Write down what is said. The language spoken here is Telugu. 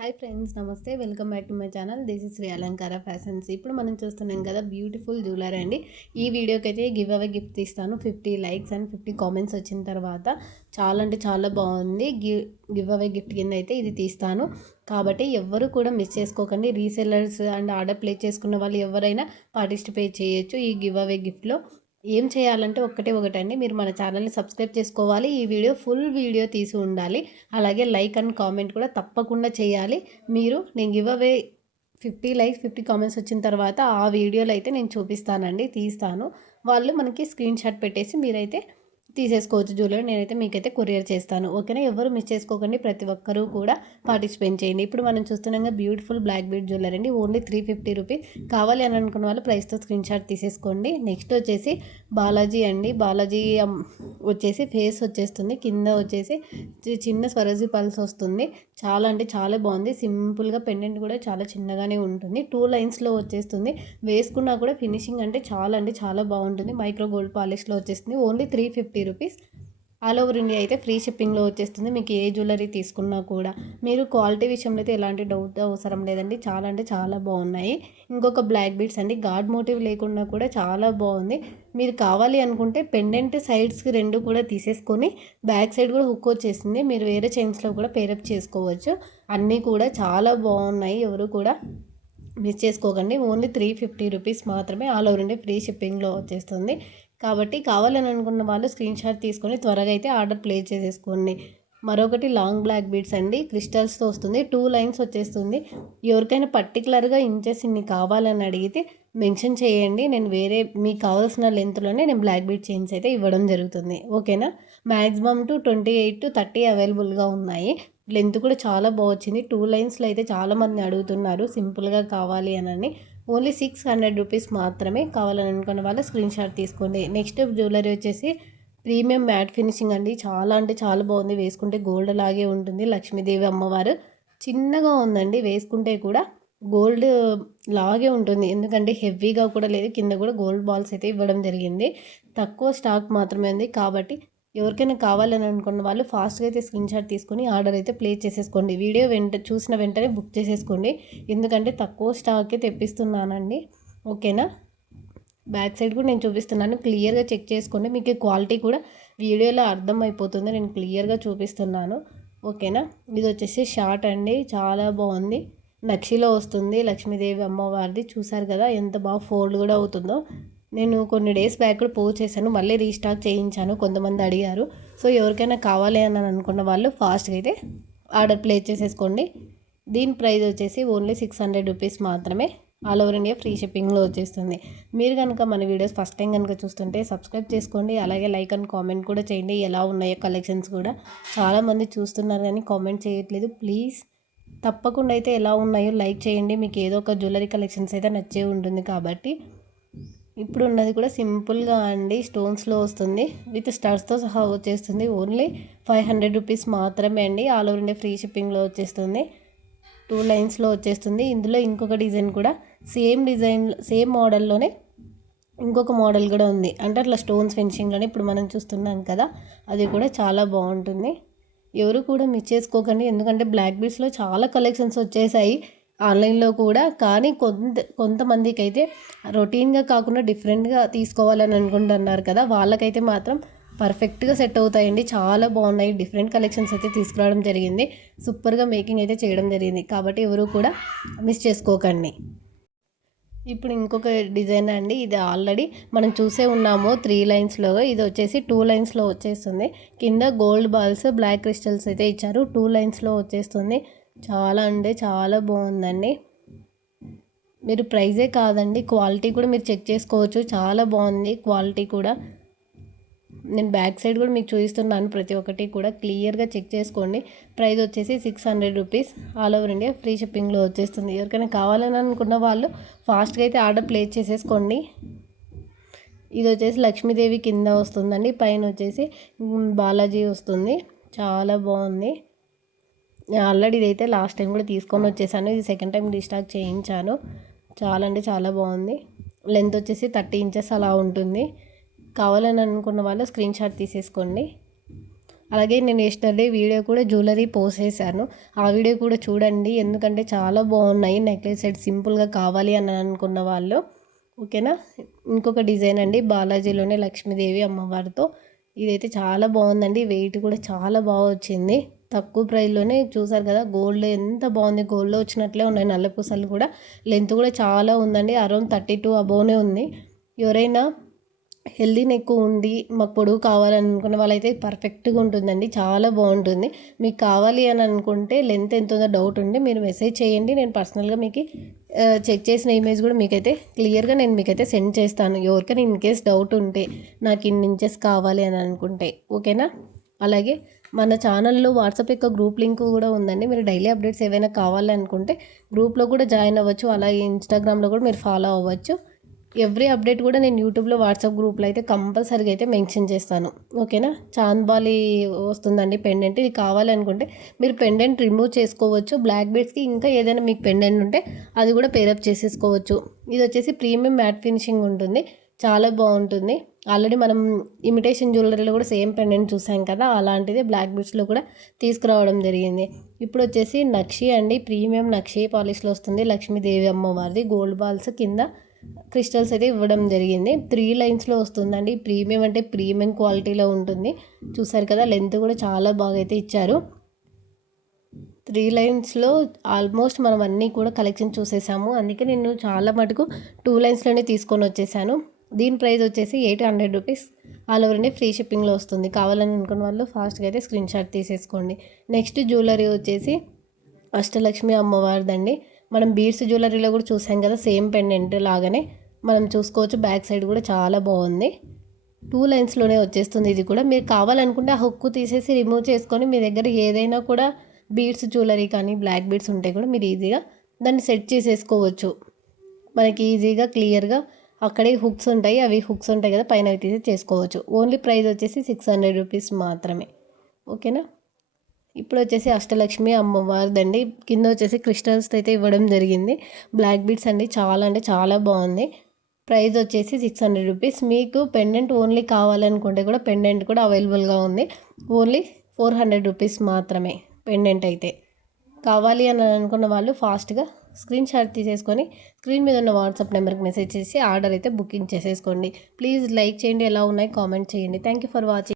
హాయ్ ఫ్రెండ్స్, నమస్తే. Welcome back to my channel. This is Shri Alankara fashions. ఇప్పుడు మనం చూస్తున్నాం కదా బ్యూటిఫుల్ జ్యువెలరీ అండి. ఈ వీడియోకి అయితే గివ్ అవే గిఫ్ట్ ఇస్తాను. 50 లైక్స్ అండ్ 50 కామెంట్స్ వచ్చిన తర్వాత చాలా అంటే చాలా బాగుంది. గివ్ అవే గిఫ్ట్ కింద అయితే ఇది తీస్తాను. కాబట్టి ఎవ్వరు కూడా మిస్ చేసుకోకండి. రీసెల్లర్స్ అండ్ ఆర్డర్ ప్లేస్ చేసుకున్న వాళ్ళు ఎవరైనా పార్టిసిపేట్ చేయొచ్చు ఈ గివ్ అవే గిఫ్ట్లో. ఏం చేయాలంటే ఒకటండి, మీరు మన ఛానల్ని సబ్స్క్రైబ్ చేసుకోవాలి. ఈ వీడియో ఫుల్ వీడియో తీసి ఉండాలి. అలాగే లైక్ అండ్ కామెంట్ కూడా తప్పకుండా చేయాలి. నేను గివ్ అవే 50 లైక్స్ 50 కామెంట్స్ వచ్చిన తర్వాత ఆ వీడియోలో అయితే నేను చూపిస్తానండి, తీస్తాను. వాళ్ళు మనకి స్క్రీన్ షాట్ పెట్టేసి మీరైతే తీసేసుకోవచ్చు జ్యువెలరీ. నేనైతే మీకైతే కొరియర్ చేస్తాను. ఓకేనా? ఎవరు మిస్ చేసుకోకండి, ప్రతి ఒక్కరూ కూడా పార్టిసిపేట్ చేయండి. ఇప్పుడు మనం చూస్తున్నాగా బ్యూటిఫుల్ బ్లాక్ బీడ్ జ్యువెలరీ అండి. Only 350 rupees. కావాలి అని అనుకున్న వాళ్ళు ప్రైస్తో స్క్రీన్ షాట్ తీసేసుకోండి. నెక్స్ట్ వచ్చేసి బాలాజీ అండి. బాలాజీ వచ్చేసి ఫేస్ వచ్చేస్తుంది, కింద వచ్చేసి చిన్న స్వరజీ పల్స్ వస్తుంది. చాలా అంటే చాలా బాగుంది. సింపుల్గా పెండెంట్ కూడా చాలా చిన్నగానే ఉంటుంది. 2 లైన్స్లో వచ్చేస్తుంది. వేసుకున్నా కూడా ఫినిషింగ్ అంటే చాలా బాగుంటుంది. మైక్రో గోల్డ్ పాలిష్లో వచ్చేస్తుంది. Only 350 rupees. All over India అయితే ఫ్రీ షిప్పింగ్లో వచ్చేస్తుంది. మీకు ఏ జ్యువెలరీ తీసుకున్నా కూడా మీరు క్వాలిటీ విషయంలో అయితే ఎలాంటి డౌట్ అవసరం లేదండి. చాలా అంటే చాలా బాగున్నాయి. ఇంకొక బ్లాక్ బీడ్స్ అండి, గాడ్ మోటివ్ లేకుండా కూడా చాలా బాగుంది. మీరు కావాలి అనుకుంటే పెండెంట్ సైడ్స్కి 2 కూడా తీసేసుకొని బ్యాక్ సైడ్ కూడా హుక్ వచ్చేసింది. మీరు వేరే చైన్స్లో కూడా పేరప్ చేసుకోవచ్చు. అన్నీ కూడా చాలా బాగున్నాయి. ఎవరు కూడా మిస్ చేసుకోకండి. ఓన్లీ 350 రూపీస్ మాత్రమే. ఆల్ ఓవర్ ఇండియా ఫ్రీ షిప్పింగ్లో వచ్చేస్తుంది. కాబట్టి కావాలని అనుకున్న వాళ్ళు స్క్రీన్ షాట్ తీసుకొని త్వరగా అయితే ఆర్డర్ ప్లేస్ చేసేసుకోండి. మరొకటి లాంగ్ బ్లాక్ బీడ్స్ అండి, క్రిస్టల్స్తో వస్తుంది. 2 లైన్స్ వచ్చేస్తుంది. ఎవరికైనా పర్టికులర్గా ఇంచెస్ ఇన్ని కావాలని అడిగితే మెన్షన్ చేయండి. నేను వేరే మీకు కావాల్సిన లెంత్లోనే నేను బ్లాక్ బీడ్ చైన్స్ అయితే ఇవ్వడం జరుగుతుంది. ఓకేనా? మ్యాక్సిమం టు 28 to 30 అవైలబుల్గా ఉన్నాయి. లెంత్ కూడా చాలా బాగొచ్చింది. 2 లైన్స్లో అయితే చాలామంది అడుగుతున్నారు సింపుల్గా కావాలి అని. ఓన్లీ 600 రూపీస్ మాత్రమే. కావాలని అనుకున్న వాళ్ళు స్క్రీన్ షాట్ తీసుకోండి. నెక్స్ట్ జ్యువెలరీ వచ్చేసి ప్రీమియం మ్యాట్ ఫినిషింగ్ అండి. చాలా అంటే చాలా బాగుంది. వేసుకుంటే గోల్డ్ లాగే ఉంటుంది. లక్ష్మీదేవి అమ్మవారు చిన్నగా ఉందండి. వేసుకుంటే కూడా గోల్డ్ లాగే ఉంటుంది. ఎందుకంటే హెవీగా కూడా లేదు. కింద కూడా గోల్డ్ బాల్స్ అయితే ఇవ్వడం జరిగింది. తక్కువ స్టాక్ మాత్రమే ఉంది. కాబట్టి ఎవరికైనా కావాలని అనుకున్న వాళ్ళు ఫాస్ట్గా అయితే స్క్రీన్ షాట్ తీసుకొని ఆర్డర్ అయితే ప్లేస్ చేసేసుకోండి. వీడియో చూసిన వెంటనే బుక్ చేసేసుకోండి. ఎందుకంటే తక్కువ స్టాకే తెప్పిస్తున్నానండి. ఓకేనా? బ్యాక్ సైడ్ కూడా నేను చూపిస్తున్నాను, క్లియర్గా చెక్ చేసుకోండి. మీకు క్వాలిటీ కూడా వీడియోలో అర్థమైపోతుంది. నేను క్లియర్గా చూపిస్తున్నాను. ఓకేనా? ఇది వచ్చేసి షార్ట్ అండి, చాలా బాగుంది. నక్షిలో వస్తుంది. లక్ష్మీదేవి అమ్మవారిది చూసారు కదా, ఎంత బాగా ఫోల్డ్ కూడా అవుతుందో. నేను కొన్ని డేస్ బ్యాక్ కూడా పోస్ట్ చేశాను, మళ్ళీ రీస్టాక్ చేయించాను. కొంతమంది అడిగారు. సో ఎవరికైనా కావాలి అని అనుకున్న వాళ్ళు ఫాస్ట్గా అయితే ఆర్డర్ ప్లేస్ చేసేసుకోండి. దీని ప్రైస్ వచ్చేసి ఓన్లీ 600 రూపీస్ మాత్రమే. ఆల్ ఓవర్ ఇండియా ఫ్రీ షిప్పింగ్లో వచ్చేస్తుంది. మీరు కనుక మన వీడియోస్ ఫస్ట్ టైం కనుక చూస్తుంటే సబ్స్క్రైబ్ చేసుకోండి. అలాగే లైక్ అండ్ కామెంట్ కూడా చేయండి. ఎలా ఉన్నాయో కలెక్షన్స్ కూడా చాలామంది చూస్తున్నారు కానీ కామెంట్ చేయట్లేదు. ప్లీజ్ తప్పకుండా అయితే ఎలా ఉన్నాయో లైక్ చేయండి. మీకు ఏదో ఒక జ్యువెలరీ కలెక్షన్స్ అయితే నచ్చే ఉంటుంది. కాబట్టి ఇప్పుడు ఉన్నది కూడా సింపుల్గా అండి, స్టోన్స్లో వస్తుంది. విత్ స్టార్స్తో సహా వచ్చేస్తుంది. ఓన్లీ 500 రూపీస్ మాత్రమే అండి. ఆల్ ఓవర్ ఇండియా ఫ్రీ షిప్పింగ్లో వచ్చేస్తుంది. 2 లైన్స్లో వచ్చేస్తుంది. ఇందులో ఇంకొక డిజైన్ కూడా సేమ్ డిజైన్ సేమ్ మోడల్లోనే ఇంకొక మోడల్ కూడా ఉంది. అంటే అట్లా స్టోన్స్ ఫినిషింగ్లోనే ఇప్పుడు మనం చూస్తున్నాం కదా, అది కూడా చాలా బాగుంటుంది. ఎవరు కూడా మిస్ చేసుకోకండి. ఎందుకంటే బ్లాక్ బీడ్స్లో చాలా కలెక్షన్స్ వచ్చేసాయి ఆన్లైన్లో కూడా. కానీ కొంతమందికి అయితే రొటీన్గా కాకుండా డిఫరెంట్గా తీసుకోవాలని అనుకుంటున్నారు కదా, వాళ్ళకైతే మాత్రం పర్ఫెక్ట్గా సెట్ అవుతాయండి. చాలా బాగున్నాయి. డిఫరెంట్ కలెక్షన్స్ అయితే తీసుకురావడం జరిగింది. సూపర్గా మేకింగ్ అయితే చేయడం జరిగింది. కాబట్టి ఎవరు కూడా మిస్ చేసుకోకండి. ఇప్పుడు ఇంకొక డిజైన్ అండి. ఇది ఆల్రెడీ మనం చూసే ఉన్నాము 3 లైన్స్లో. ఇది వచ్చేసి 2 లైన్స్లో వచ్చేస్తుంది. కింద గోల్డ్ బాల్స్ బ్లాక్ క్రిస్టల్స్ అయితే ఇచ్చారు. 2 లైన్స్లో వచ్చేస్తుంది. చాలా అంటే చాలా బాగుందండి. మీరు ప్రైజే కాదండి, క్వాలిటీ కూడా మీరు చెక్ చేసుకోవచ్చు. చాలా బాగుంది క్వాలిటీ కూడా. నేను బ్యాక్ సైడ్ కూడా మీకు చూపిస్తున్నాను. ప్రతి ఒక్కటి కూడా క్లియర్గా చెక్ చేసుకోండి. ప్రైస్ వచ్చేసి 600 rupees. All over India free షిప్పింగ్లో వచ్చేస్తుంది. ఎవరికైనా కావాలని అనుకున్న వాళ్ళు ఫాస్ట్గా అయితే ఆర్డర్ ప్లేస్ చేసేసుకోండి. ఇది వచ్చేసి లక్ష్మీదేవి కింద వస్తుందండి. పైన వచ్చేసి బాలాజీ వస్తుంది. చాలా బాగుంది. నేను ఆల్రెడీ ఇదైతే లాస్ట్ టైం కూడా తీసుకొని వచ్చేసాను. ఇది సెకండ్ టైం రీస్టాక్ చేయించాను. చాలా అంటే చాలా బాగుంది. లెంత్ వచ్చేసి 30 ఇంచెస్ అలా ఉంటుంది. కావాలని అనుకున్న వాళ్ళు స్క్రీన్ షాట్ తీసేసుకోండి. అలాగే నేను ఎస్టర్డే వీడియో కూడా జ్యువెలరీ పోస్ట్ చేశాను, ఆ వీడియో కూడా చూడండి. ఎందుకంటే చాలా బాగున్నాయి నెక్లెస్ సెట్ సింపుల్గా కావాలి అని అనుకున్న వాళ్ళు. ఓకేనా. ఇంకొక డిజైన్ అండి, బాలాజీలోనే లక్ష్మీదేవి అమ్మవారితో. ఇదైతే చాలా బాగుందండి, వెయిట్ కూడా చాలా బాగా వచ్చింది. తక్కువ ప్రైస్లోనే చూసారు కదా, గోల్డ్ ఎంత బాగుంది, గోల్డ్లో వచ్చినట్లే ఉన్నాయి నల్లపూసలు కూడా. లెంత్ కూడా చాలా ఉందండి, అరౌండ్ 32 అబోవ్నే ఉంది. ఎవరైనా హెల్దీ నెక్ ఉండి మాకు పొడవు కావాలనుకున్న వాళ్ళైతే పర్ఫెక్ట్గా ఉంటుందండి, చాలా బాగుంటుంది. మీకు కావాలి అని అనుకుంటే లెంత్ ఎంత ఉందో డౌట్ ఉంటే మీరు మెసేజ్ చేయండి, నేను పర్సనల్గా మీకు చెక్ చేసిన ఇమేజ్ కూడా మీకైతే క్లియర్గా నేను మీకైతే సెండ్ చేస్తాను. ఎవరికైనా ఇన్ కేస్ డౌట్ ఉంటే నాకు ఇన్ని ఇంచెస్ కావాలి అని అనుకుంటే. ఓకేనా. అలాగే మన ఛానల్లో వాట్సాప్ యొక్క గ్రూప్ లింక్ కూడా ఉందండి, మీరు డైలీ అప్డేట్స్ ఏవైనా కావాలి అనుకుంటే గ్రూప్లో కూడా జాయిన్ అవ్వచ్చు. అలాగే ఇన్స్టాగ్రామ్లో కూడా మీరు ఫాలో అవ్వచ్చు. ఎవ్రీ అప్డేట్ కూడా నేను యూట్యూబ్లో వాట్సాప్ గ్రూప్లో అయితే కంపల్సరీగా అయితే మెన్షన్ చేస్తాను. ఓకేనా. చాంద్బాలి వస్తుందండి పెండెంట్, ఇది కావాలి అనుకుంటే మీరు పెండెంట్ రిమూవ్ చేసుకోవచ్చు. బ్లాక్ బీడ్స్కి ఇంకా ఏదైనా మీకు పెండెంట్ ఉంటే అది కూడా పేరప్ చేసేసుకోవచ్చు. ఇది వచ్చేసి ప్రీమియం మ్యాట్ ఫినిషింగ్ ఉంటుంది, చాలా బాగుంటుంది. ఆల్రెడీ మనం ఇమిటేషన్ జ్యువెలరీలో కూడా సేమ్ పెండెంట్ చూసాం కదా, అలాంటిదే బ్లాక్ బీడ్స్లో కూడా తీసుకురావడం జరిగింది. ఇప్పుడు వచ్చేసి నక్షి అండి, ప్రీమియం నక్షి పాలిష్లో వస్తుంది, లక్ష్మీదేవి అమ్మవారిది. గోల్డ్ బాల్స్ కింద క్రిస్టల్స్ అయితే ఇవ్వడం జరిగింది. 3 లైన్స్లో వస్తుందండి, ప్రీమియం అంటే ప్రీమియం క్వాలిటీలో ఉంటుంది. చూసారు కదా, లెంత్ కూడా చాలా బాగా అయితే ఇచ్చారు. 3 లైన్స్లో ఆల్మోస్ట్ మనం అన్నీ కూడా కలెక్షన్ చూసేసాము, అందుకే నేను చాలా మటుకు 2 లైన్స్లోనే తీసుకొని వచ్చేసాను. దీని ప్రైస్ వచ్చేసి 800 rupees. All over India free షిప్పింగ్లో వస్తుంది. కావాలని అనుకున్న వాళ్ళు ఫాస్ట్గా అయితే స్క్రీన్ షాట్ తీసేసుకోండి. నెక్స్ట్ జ్యువెలరీ వచ్చేసి అష్టలక్ష్మి అమ్మవారిదండి. మనం బీడ్స్ జ్యువెలరీలో కూడా చూసాం కదా, సేమ్ పెండెంట్ లాగానే మనం చూసుకోవచ్చు. బ్యాక్ సైడ్ కూడా చాలా బాగుంది, 2 లైన్స్లోనే వచ్చేస్తుంది. ఇది కూడా మీరు కావాలనుకుంటే ఆ హుక్కు తీసేసి రిమూవ్ చేసుకొని మీ దగ్గర ఏదైనా కూడా బీడ్స్ జ్యువెలరీ కానీ బ్లాక్ బీడ్స్ ఉంటే కూడా మీరు ఈజీగా దాన్ని సెట్ చేసేసుకోవచ్చు. మనకి ఈజీగా క్లియర్గా అక్కడే హుక్స్ ఉంటాయి, అవి హుక్స్ ఉంటాయి కదా పైన, అవి తీసి చేసుకోవచ్చు. ఓన్లీ ప్రైస్ వచ్చేసి 600 రూపీస్ మాత్రమే. ఓకేనా. ఇప్పుడు వచ్చేసి అష్టలక్ష్మి అమ్మవారిదండి, కింద వచ్చేసి క్రిస్టల్స్ అయితే ఇవ్వడం జరిగింది. బ్లాక్ బీడ్స్ అండి, చాలా అంటే చాలా బాగుంది. ప్రైస్ వచ్చేసి 600 రూపీస్. మీకు పెండెంట్ ఓన్లీ కావాలనుకుంటే కూడా పెండెంట్ కూడా అవైలబుల్గా ఉంది, ఓన్లీ 400 రూపీస్ మాత్రమే పెండెంట్ అయితే. కావాలి అని అనుకున్న వాళ్ళు ఫాస్ట్గా స్క్రీన్ షాట్ తీసేసుకొని స్క్రీన్ మీద ఉన్న వాట్సాప్ నెంబర్కి మెసేజ్ చేసి ఆర్డర్ అయితే బుకింగ్ చేసేసుకోండి. ప్లీజ్ లైక్ చేయండి, ఎలా ఉన్నాయి కామెంట్ చేయండి. Thank you for watching.